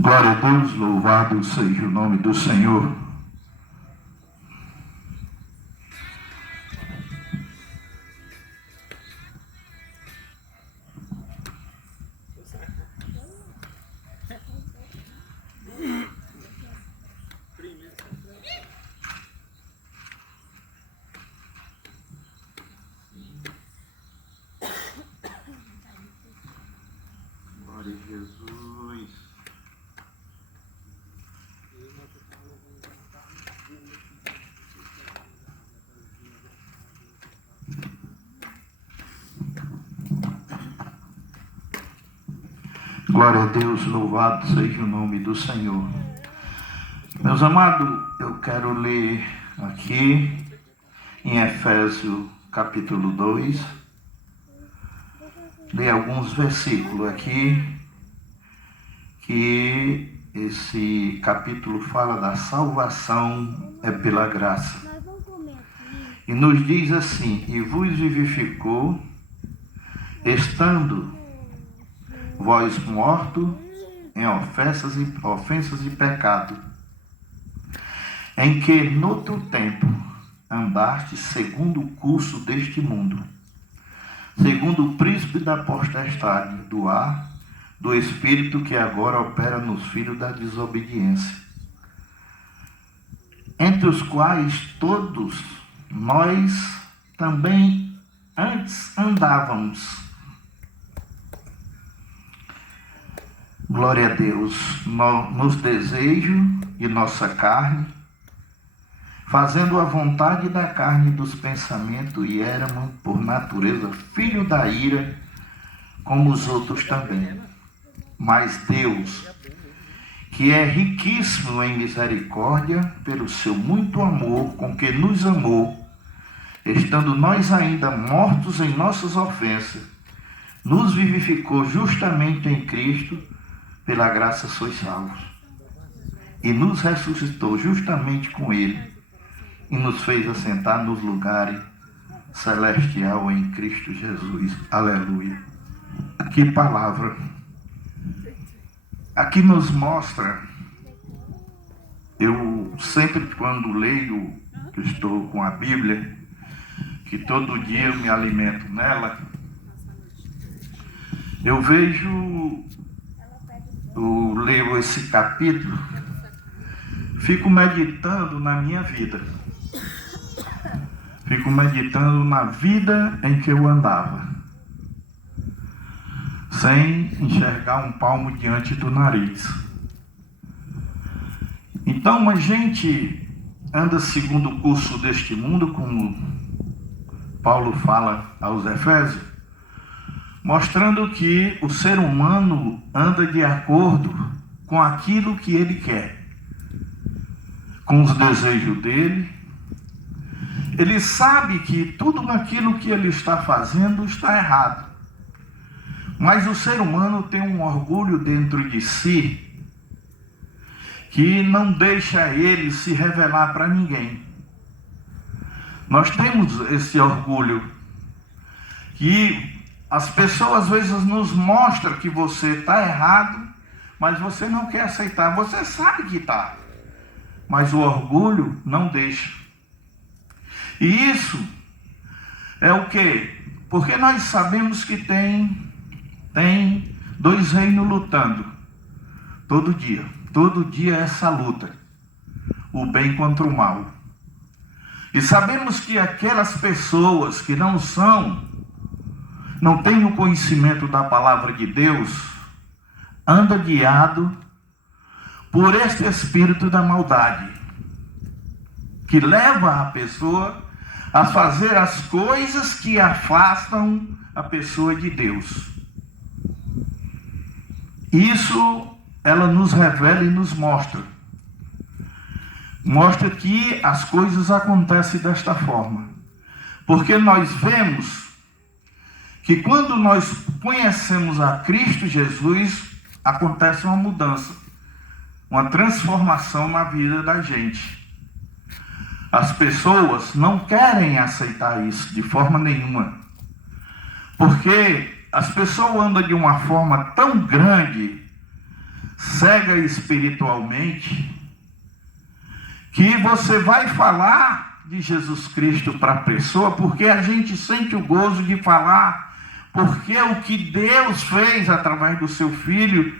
Glória a Deus, louvado seja o nome do Senhor. Glória a Jesus. Glória a Deus, louvado seja o nome do Senhor. Meus amados, eu quero ler aqui em Efésios capítulo 2, ler alguns versículos aqui, que esse capítulo fala da salvação é pela graça. E nos diz assim: e vos vivificou, estando vós mortos em ofensas e pecado, em que noutro tempo andaste segundo o curso deste mundo, segundo o príncipe da potestade do ar, do espírito que agora opera nos filhos da desobediência, entre os quais todos nós também antes andávamos. Glória a Deus, nos desejos de nossa carne, fazendo a vontade da carne e dos pensamentos, e éramos, por natureza, filhos da ira, como os outros também. Mas Deus, que é riquíssimo em misericórdia, pelo seu muito amor com que nos amou, estando nós ainda mortos em nossas ofensas, nos vivificou justamente em Cristo, pela graça sois salvos, e nos ressuscitou justamente com Ele, e nos fez assentar nos lugares celestiais em Cristo Jesus. Aleluia. Que palavra! Aqui nos mostra, eu sempre quando leio, que estou com a Bíblia, que todo dia eu me alimento nela, eu vejo, eu leio esse capítulo, fico meditando na minha vida. Fico meditando na vida em que eu andava, sem enxergar um palmo diante do nariz. Então a gente anda segundo o curso deste mundo, como Paulo fala aos Efésios, mostrando que o ser humano anda de acordo com aquilo que ele quer, com os desejos dele. Ele sabe que tudo aquilo que ele está fazendo está errado. Mas o ser humano tem um orgulho dentro de si que não deixa ele se revelar para ninguém. Nós temos esse orgulho que as pessoas às vezes nos mostram que você está errado, mas você não quer aceitar. Você sabe que está, mas o orgulho não deixa. E isso é o quê? Porque nós sabemos que tem dois reinos lutando todo dia. Todo dia é essa luta, o bem contra o mal. E sabemos que aquelas pessoas que não têm o conhecimento da palavra de Deus, anda guiado por este espírito da maldade, que leva a pessoa a fazer as coisas que afastam a pessoa de Deus. Isso ela nos revela e nos mostra. Mostra que as coisas acontecem desta forma. Porque nós vemos que quando nós conhecemos a Cristo Jesus, acontece uma mudança, uma transformação na vida da gente. As pessoas não querem aceitar isso de forma nenhuma. Porque as pessoas andam de uma forma tão grande, cega espiritualmente, que você vai falar de Jesus Cristo para a pessoa, porque a gente sente o gozo de falar, porque o que Deus fez através do seu Filho,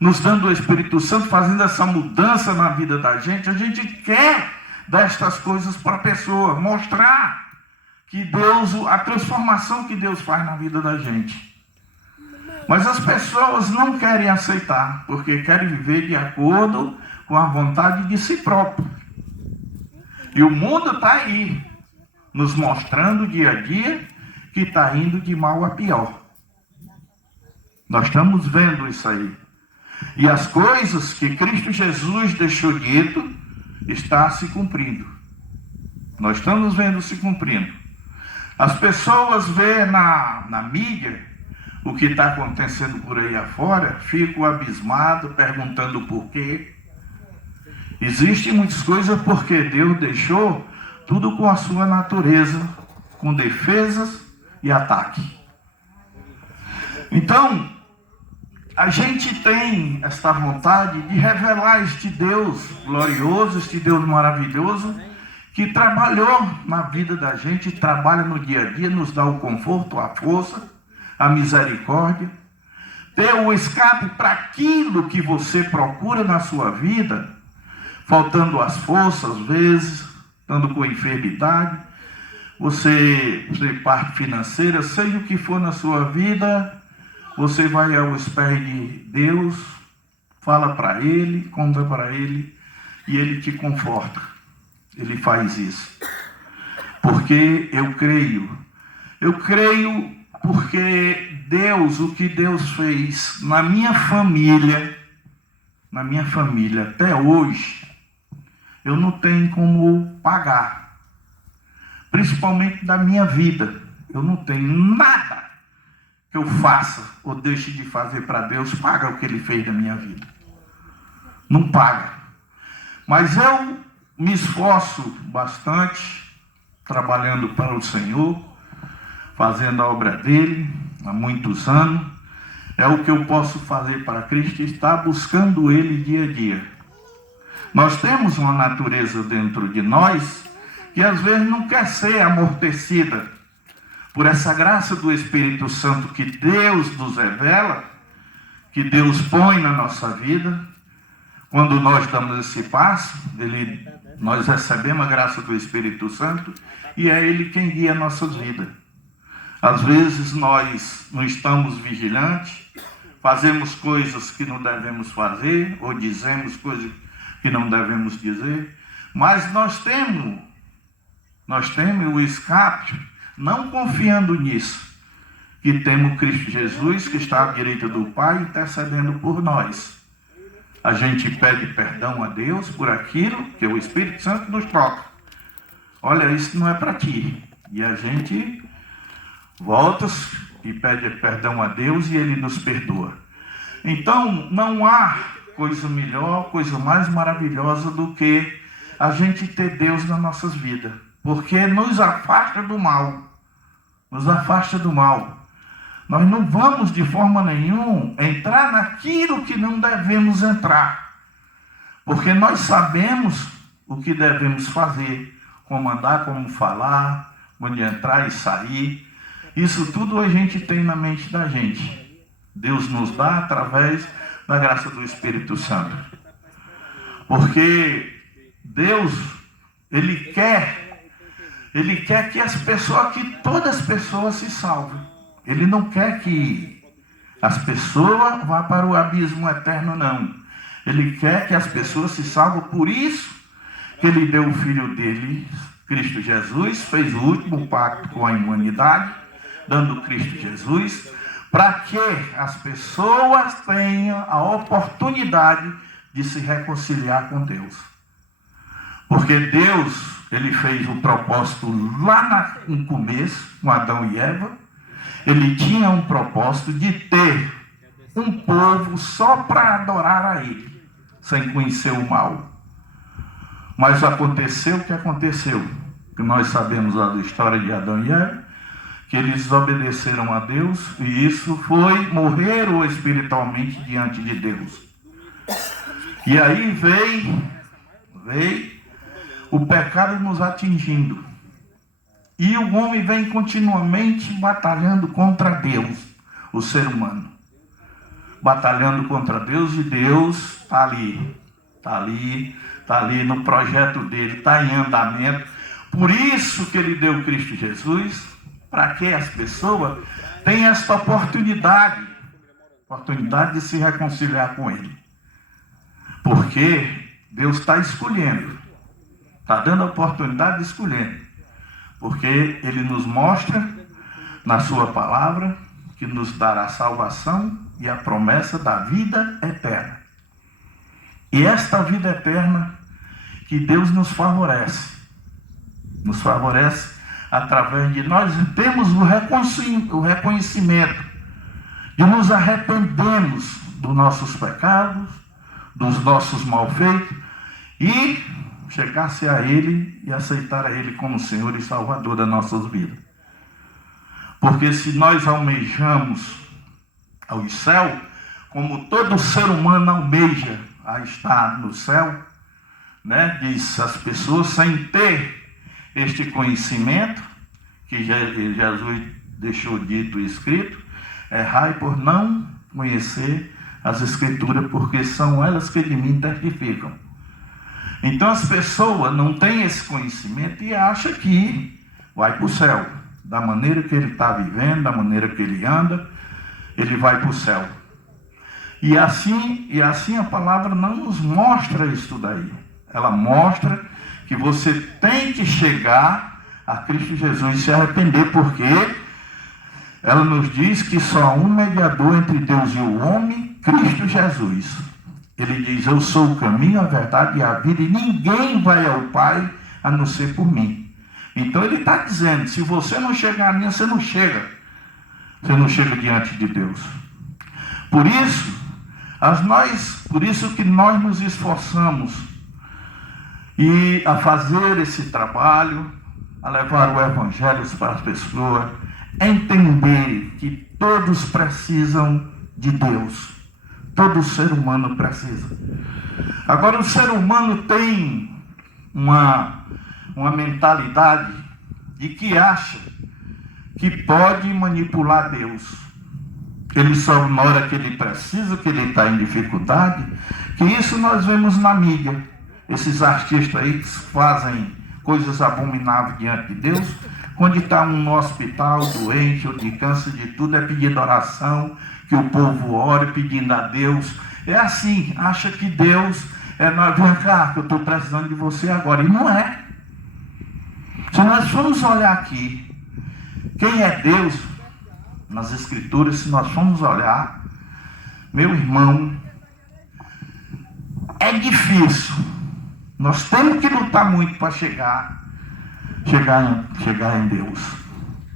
nos dando o Espírito Santo, fazendo essa mudança na vida da gente, a gente quer dar estas coisas para a pessoa, mostrar que Deus, a transformação que Deus faz na vida da gente. Mas as pessoas não querem aceitar, porque querem viver de acordo com a vontade de si próprio. E o mundo está aí, nos mostrando dia a dia que está indo de mal a pior. Nós estamos vendo isso aí. E as coisas que Cristo Jesus deixou dito, está se cumprindo. Nós estamos vendo se cumprindo. As pessoas veem na mídia o que está acontecendo por aí afora, ficam abismados, perguntando por quê. Existem muitas coisas porque Deus deixou tudo com a sua natureza, com defesas e ataque. Então, a gente tem esta vontade de revelar este Deus glorioso, este Deus maravilhoso, que trabalhou na vida da gente, trabalha no dia a dia, nos dá o conforto, a força, a misericórdia, ter o escape para aquilo que você procura na sua vida, faltando as forças, às vezes, estando com enfermidade, você tem parte financeira, seja o que for na sua vida, você vai aos pés de Deus, fala para Ele, conta para Ele, e Ele te conforta. Ele faz isso. Porque eu creio porque Deus, o que Deus fez na minha família até hoje, eu não tenho como pagar. Principalmente da minha vida. Eu não tenho nada que eu faça ou deixe de fazer para Deus, paga o que Ele fez na minha vida. Não paga. Mas eu me esforço bastante, trabalhando para o Senhor, fazendo a obra dele há muitos anos. É o que eu posso fazer para Cristo, estar buscando Ele dia a dia. Nós temos uma natureza dentro de nós que às vezes não quer ser amortecida por essa graça do Espírito Santo que Deus nos revela, que Deus põe na nossa vida. Quando nós damos esse passo, nós recebemos a graça do Espírito Santo e é Ele quem guia nossas vidas. Às vezes nós não estamos vigilantes, fazemos coisas que não devemos fazer, ou dizemos coisas que não devemos dizer, mas nós temos o escape, não confiando nisso, que temos Cristo Jesus, que está à direita do Pai, intercedendo por nós. A gente pede perdão a Deus por aquilo que o Espírito Santo nos toca. Olha, isso não é para ti. E a gente volta e pede perdão a Deus e Ele nos perdoa. Então, não há coisa melhor, coisa mais maravilhosa do que a gente ter Deus nas nossas vidas. Porque nos afasta do mal. Nos afasta do mal. Nós não vamos de forma nenhuma entrar naquilo que não devemos entrar. Porque nós sabemos o que devemos fazer. Como andar, como falar, onde entrar e sair. Isso tudo a gente tem na mente da gente. Deus nos dá através da graça do Espírito Santo. Porque Deus, Ele quer que as pessoas, que todas as pessoas se salvem. Ele não quer que as pessoas vá para o abismo eterno, não. Ele quer que as pessoas se salvem, por isso que Ele deu o Filho dele, Cristo Jesus, fez o último pacto com a humanidade, dando Cristo Jesus, para que as pessoas tenham a oportunidade de se reconciliar com Deus. Porque Deus, Ele fez um propósito lá no começo, com Adão e Eva. Ele tinha um propósito de ter um povo só para adorar a Ele, sem conhecer o mal. Mas aconteceu o que aconteceu, que nós sabemos a história de Adão e Eva, que eles desobedeceram a Deus, e isso foi morrer espiritualmente diante de Deus. E aí veio o pecado nos atingindo. E o homem vem continuamente batalhando contra Deus, o ser humano. Batalhando contra Deus, e Deus está ali no projeto dele, está em andamento. Por isso que ele deu Cristo Jesus, para que as pessoas tenham esta oportunidade de se reconciliar com ele. Porque Deus está escolhendo, está dando a oportunidade de escolher. Porque ele nos mostra na sua palavra que nos dará salvação e a promessa da vida eterna. E esta vida eterna que Deus nos favorece através de nós temos o reconhecimento de nos arrependermos dos nossos pecados, dos nossos malfeitos e chegar-se a Ele e aceitar a Ele como Senhor e Salvador das nossas vidas. Porque se nós almejamos ao céu, como todo ser humano almeja a estar no céu, né? Diz as pessoas sem ter este conhecimento, que Jesus deixou dito e escrito, errai por não conhecer as Escrituras, porque são elas que de mim testificam. Então as pessoas não têm esse conhecimento e acham que vai para o céu. Da maneira que ele está vivendo, da maneira que ele anda, ele vai para o céu. E assim a palavra não nos mostra isso daí. Ela mostra que você tem que chegar a Cristo Jesus e se arrepender, porque ela nos diz que só há um mediador entre Deus e o homem, Cristo Jesus. Ele diz, eu sou o caminho, a verdade e a vida, e ninguém vai ao Pai a não ser por mim. Então ele está dizendo, se você não chegar a mim, você não chega. Você não chega diante de Deus. Por isso que nós nos esforçamos e a fazer esse trabalho, a levar o Evangelho para as pessoas, entender que todos precisam de Deus. Todo ser humano precisa. Agora, o ser humano tem uma mentalidade de que acha que pode manipular Deus. Ele só na hora que ele precisa, que ele está em dificuldade, que isso nós vemos na mídia. Esses artistas aí que fazem coisas abomináveis diante de Deus, quando está um no hospital, doente ou de câncer, de tudo, é pedindo oração, que o povo ore, pedindo a Deus. É assim, acha que Deus vem cá, que eu estou precisando de você agora. E não é. Se nós formos olhar aqui, quem é Deus, nas Escrituras, se nós formos olhar, meu irmão, é difícil. Nós temos que lutar muito para chegar em Deus.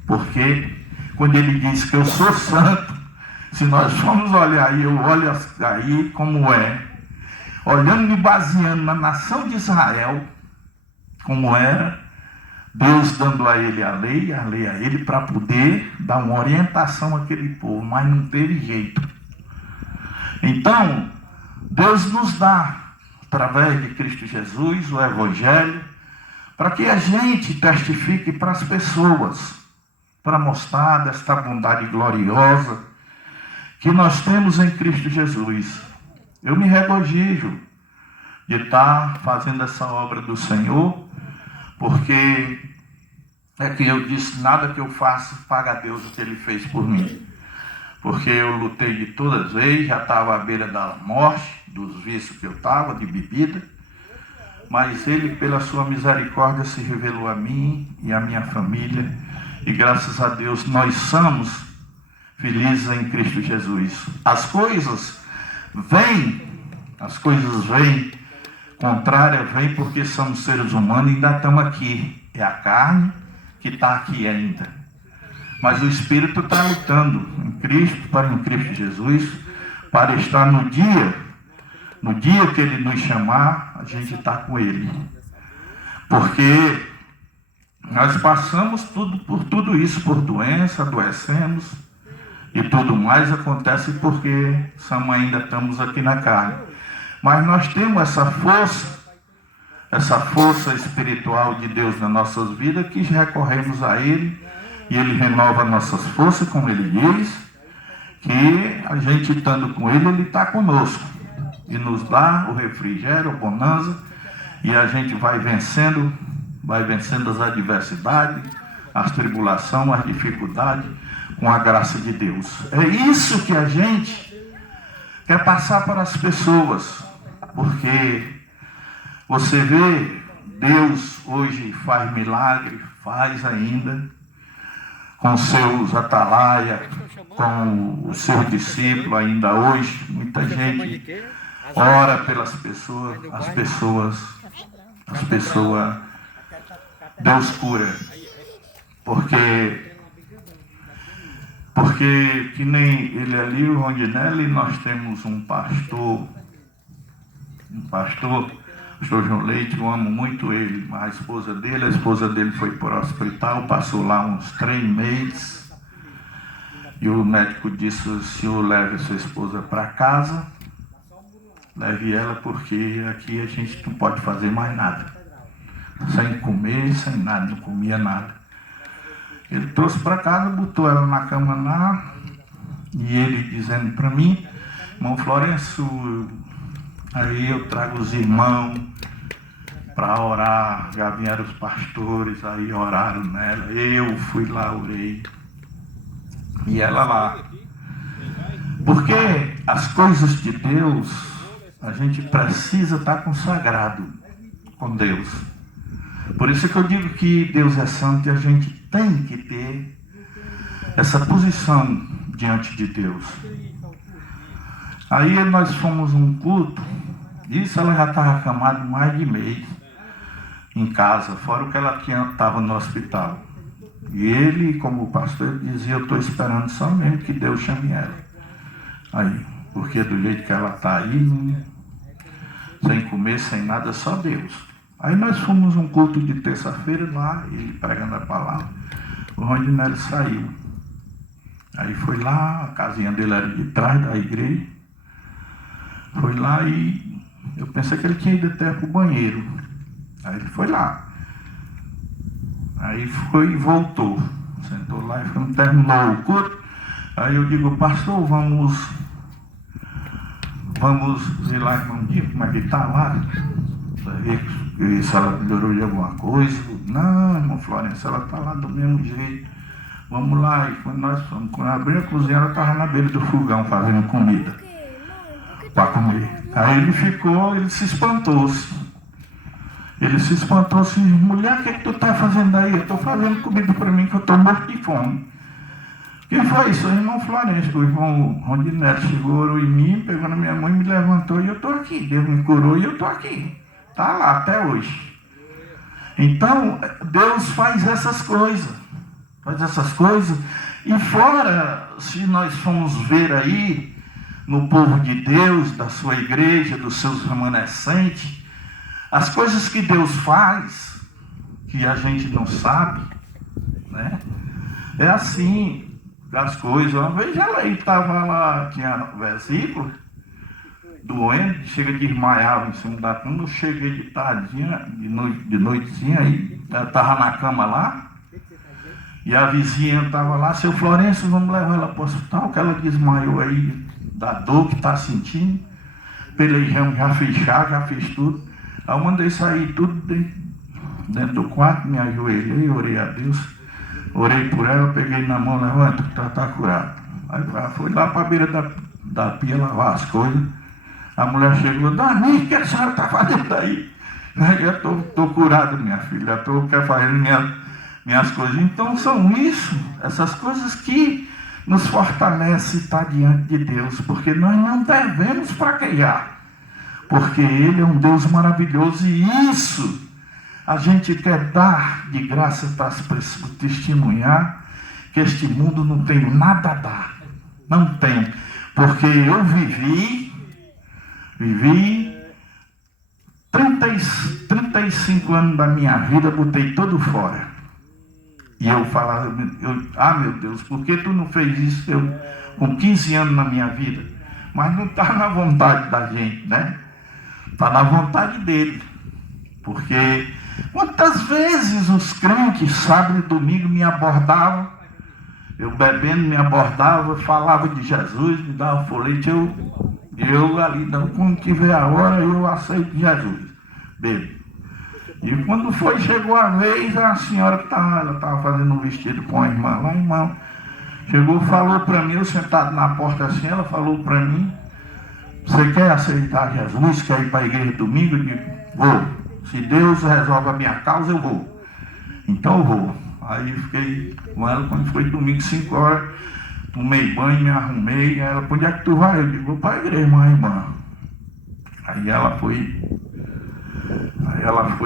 Porque quando ele diz que eu sou santo, se nós formos olhar, e eu olho aí como é, olhando e baseando na nação de Israel, como era, Deus dando a ele a lei a ele para poder dar uma orientação àquele povo, mas não teve jeito. Então, Deus nos dá, através de Cristo Jesus, o Evangelho, para que a gente testifique para as pessoas, para mostrar desta bondade gloriosa que nós temos em Cristo Jesus. Eu me regozijo de estar fazendo essa obra do Senhor, porque é que eu disse, nada que eu faço paga a Deus o que Ele fez por mim. Porque eu lutei de todas as vezes, já estava à beira da morte, dos vícios que eu estava, de bebida, mas Ele, pela sua misericórdia, se revelou a mim e à minha família, e graças a Deus nós somos felizes em Cristo Jesus. As coisas vêm, contrárias vêm porque somos seres humanos e ainda estamos aqui. É a carne que está aqui ainda. Mas o Espírito está lutando em Cristo Jesus, para estar no dia que Ele nos chamar, a gente está com Ele. Porque nós passamos por tudo isso, por doença, adoecemos, e tudo mais acontece porque ainda estamos aqui na carne. Mas nós temos essa força espiritual de Deus nas nossas vidas, que recorremos a Ele, e Ele renova nossas forças, como Ele diz, que a gente estando com Ele está conosco, e nos dá o refrigério, a bonança, e a gente vai vencendo as adversidades, as tribulações, as dificuldades, com a graça de Deus. É isso que a gente quer passar para as pessoas, porque você vê, Deus hoje faz milagre, faz ainda, com seus atalaia, com os seus discípulos ainda hoje. Muita gente ora pelas pessoas, as pessoas, Deus cura. Porque que nem ele ali, o Rondinelli, nós temos um pastor João Leite, eu amo muito ele, mas a esposa dele foi para o hospital, passou lá uns 3 meses, e o médico disse: se eu leve sua esposa para casa, leve ela, porque aqui a gente não pode fazer mais nada, sem comer, sem nada, não comia nada. Ele trouxe para casa, botou ela na cama lá, e ele dizendo para mim: irmão Florencio, aí eu trago os irmãos para orar, já vieram os pastores, aí oraram nela, eu fui lá, orei, e ela lá. Porque as coisas de Deus, a gente precisa estar consagrado com Deus. Por isso que eu digo que Deus é santo, e a gente tem que ter essa posição diante de Deus. Aí nós fomos um culto, isso ela já estava acamada mais de mês em casa, fora o que ela estava no hospital. E ele, como pastor, dizia: eu estou esperando só mesmo que Deus chame ela. Aí, porque do jeito que ela está aí, sem comer, sem nada, só Deus. Aí nós fomos um culto de terça-feira lá, ele pregando a palavra, o Rondinelli saiu. Aí foi lá, a casinha dele era de trás da igreja, foi lá e eu pensei que ele tinha ido até para o banheiro. Aí ele foi lá. Aí foi e voltou. Sentou lá e quando terminou o culto, aí eu digo: pastor, vamos ver lá um dia como é que está lá, para ver se ela melhorou de alguma coisa. Não, irmão Florencio, ela está lá do mesmo jeito. Vamos lá. E quando nós fomos, quando abrimos a cozinha, ela estava na beira do fogão fazendo comida para comer. Aí ele se espantou-se. Mulher, o que tu está fazendo aí? Eu estou fazendo comida para mim, que eu estou morto de fome. Quem foi isso? O irmão Florencio, o irmão Rondinelli chegou, orou em mim, pegou na minha mãe, me levantou e eu estou aqui. Deus me curou e eu estou aqui. Está lá até hoje. Então, Deus faz essas coisas. E fora, se nós formos ver aí, no povo de Deus, da sua igreja, dos seus remanescentes, as coisas que Deus faz, que a gente não sabe, né? É assim, as coisas. Uma vez ela estava lá, tinha versículo, doente, chega de desmaiava em cima da cama. Eu cheguei de tardinha, de noitinha, aí ela estava na cama lá, e a vizinha estava lá: seu Florencio, vamos levar ela para o hospital, que ela desmaiou aí, da dor que está sentindo. Pelejão, já fez chá, já fez tudo. Aí eu mandei sair tudo dentro do quarto, me ajoelhei, orei a Deus, orei por ela, peguei na mão: levanta, está curado. Aí ela foi lá para a beira da pia lavar as coisas. A mulher chegou: Dani, o que a senhora está fazendo aí? Eu estou curado, minha filha, já estou fazendo minhas coisas. Então são essas coisas que nos fortalecem estar diante de Deus, porque nós não devemos fraquejar, porque Ele é um Deus maravilhoso, e isso a gente quer dar de graça para as pessoas, testemunhar que este mundo não tem nada a dar, não tem, porque eu vivi 35 anos da minha vida, botei todo fora. E eu falava: meu Deus, por que tu não fez isso com 15 anos na minha vida? Mas não está na vontade da gente, né? Está na vontade dele. Porque quantas vezes os crentes, sábado e domingo, me abordavam, eu bebendo me abordava, falava de Jesus, me dava folhete, eu ali, não, quando tiver a hora, eu aceito Jesus, bebo. E quando chegou a vez, a senhora que estava fazendo um vestido com a irmã lá, irmão, chegou, falou para mim, eu sentado na porta assim, ela falou para mim: você quer aceitar Jesus, quer ir para a igreja domingo? Eu digo: vou. Se Deus resolve a minha causa, eu vou. Então eu vou. Aí eu fiquei com ela, quando foi domingo, 5 horas, tomei banho, me arrumei. Ela: onde é que tu vai? Eu digo: vou para a igreja, irmã. Aí ela foi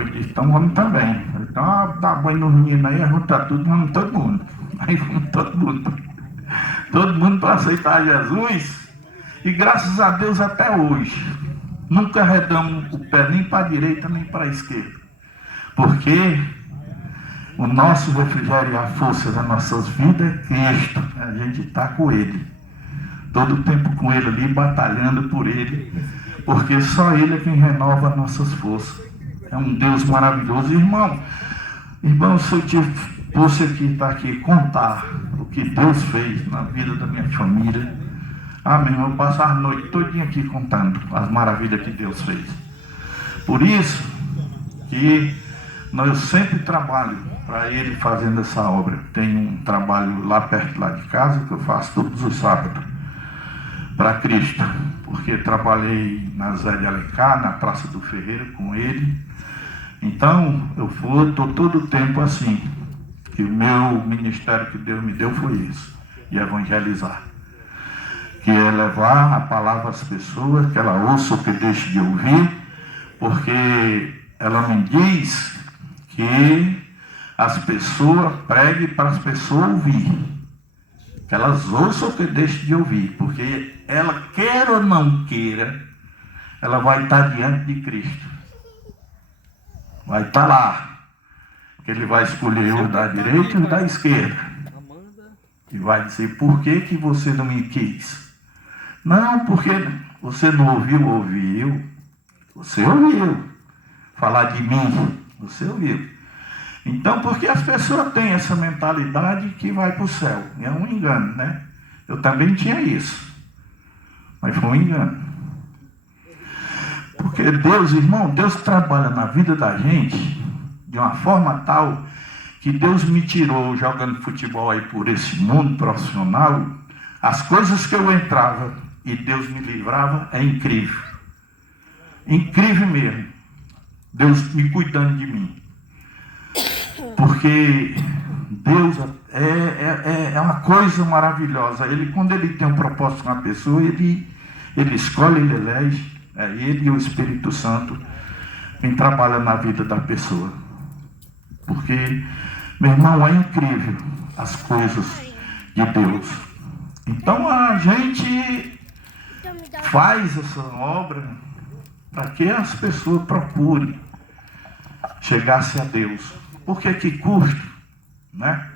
e disse: então vamos também. Então dá banho nos meninos aí, junta tudo, vamos todo mundo. Aí vamos todo mundo para aceitar Jesus. E graças a Deus até hoje nunca arredamos o pé nem para a direita nem para a esquerda, porque o nosso refrigério e a força das nossas vidas é Cristo. A gente está com Ele todo o tempo, com Ele ali, batalhando por Ele, porque só Ele é quem renova nossas forças. É um Deus maravilhoso. Irmão, se eu fosse aqui contar o que Deus fez na vida da minha família, meu irmão, eu passo a noite todinha aqui contando as maravilhas que Deus fez. Por isso que eu sempre trabalho para Ele fazendo essa obra. Tem um trabalho lá perto lá de casa que eu faço todos os sábados para Cristo, porque trabalhei na Zé de Alencar, na Praça do Ferreira com ele. Então eu estou todo o tempo assim, que o meu ministério que Deus me deu foi isso, de evangelizar, que é levar a palavra às pessoas, que ela ouça o que deixe de ouvir, porque ela me diz que as pessoas preguem para as pessoas ouvir, que elas ouçam o que deixe de ouvir, porque ela, queira ou não queira, ela vai estar diante de Cristo, vai estar lá, que Ele vai escolher os da direita e os da esquerda, e vai dizer: por que você não me quis? Não, porque você não ouviu. Você ouviu falar de mim, você ouviu. Então, porque as pessoas têm essa mentalidade que vai para o céu. É um engano, né? Eu também tinha isso, mas foi um engano. Porque Deus, irmão, Deus trabalha na vida da gente de uma forma tal que Deus me tirou jogando futebol aí por esse mundo profissional. As coisas que eu entrava e Deus me livrava, é incrível. Incrível mesmo. Deus me cuidando de mim. Porque Deus é uma coisa maravilhosa. Quando Ele tem um propósito com a pessoa, Ele escolhe, Ele elege. É Ele e o Espírito Santo quem trabalha na vida da pessoa. Porque, meu irmão, é incrível as coisas de Deus. Então a gente faz essa obra para que as pessoas procurem chegar-se a Deus. Porque que custa, né?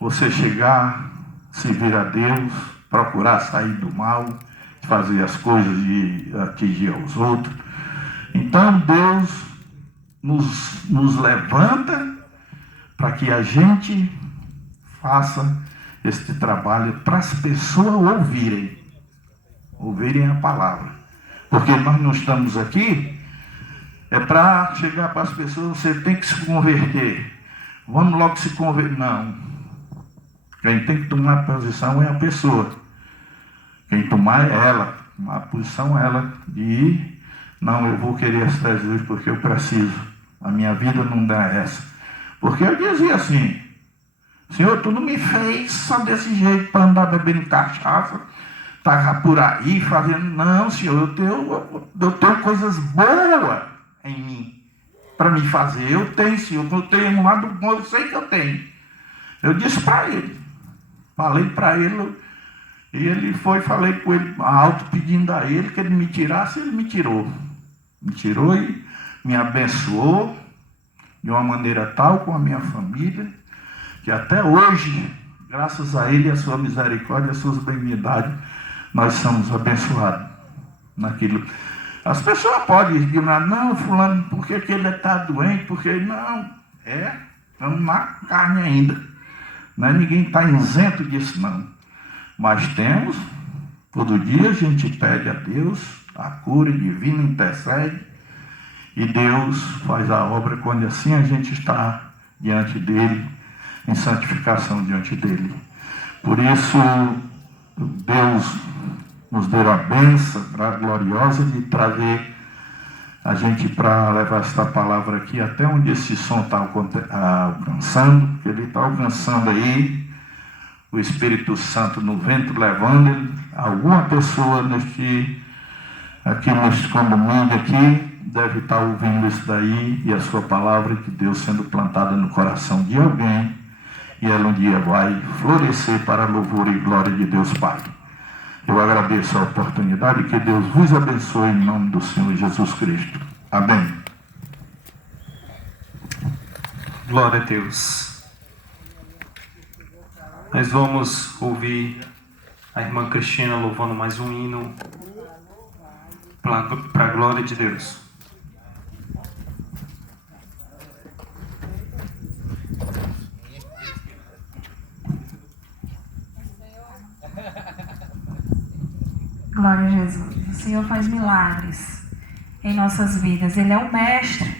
Você chegar, servir a Deus, procurar sair do mal, fazer as coisas de atingir aos outros. Então Deus nos levanta para que a gente faça este trabalho para as pessoas ouvirem a palavra. Porque nós não estamos aqui para chegar para as pessoas: você tem que se converter, vamos logo se converter. Não. Quem tem que tomar a posição é a pessoa. Quem tomar é ela. A posição é ela de ir: não, eu vou querer aceitar Jesus porque eu preciso. A minha vida não dá essa. Porque eu dizia assim: Senhor, tu não me fez só desse jeito para andar bebendo cachaça, tá por aí fazendo. Não, Senhor, eu tenho coisas boas em mim para me fazer. Eu tenho, Senhor, eu tenho um lado bom, eu sei que eu tenho. Eu disse para ele, falei para ele, e ele falei com ele alto, pedindo a ele que ele me tirasse. Ele me tirou e me abençoou de uma maneira tal com a minha família, que até hoje, graças a Ele, a sua misericórdia, as suas benignidades, nós somos abençoados naquilo. As pessoas podem ignorar, não, fulano, por que ele está doente? Porque não, estamos na carne ainda. Não é, ninguém está isento disso, não. Mas temos, todo dia a gente pede a Deus, a cura divina intercede, e Deus faz a obra quando assim a gente está diante dele, em santificação diante dele. Por isso, Deus nos deu a bênção gloriosa de trazer a gente para levar esta palavra aqui até onde esse som está alcançando, que ele está alcançando aí, o Espírito Santo no vento levando ele. Alguma pessoa aqui neste condomínio aqui deve estar ouvindo isso daí, e a sua palavra de Deus sendo plantada no coração de alguém, e ela um dia vai florescer para a louvor e glória de Deus Pai. Eu agradeço a oportunidade, que Deus vos abençoe em nome do Senhor Jesus Cristo. Amém. Glória a Deus. Nós vamos ouvir a irmã Cristina louvando mais um hino para a glória de Deus. Glória a Jesus. O Senhor faz milagres em nossas vidas. Ele é o mestre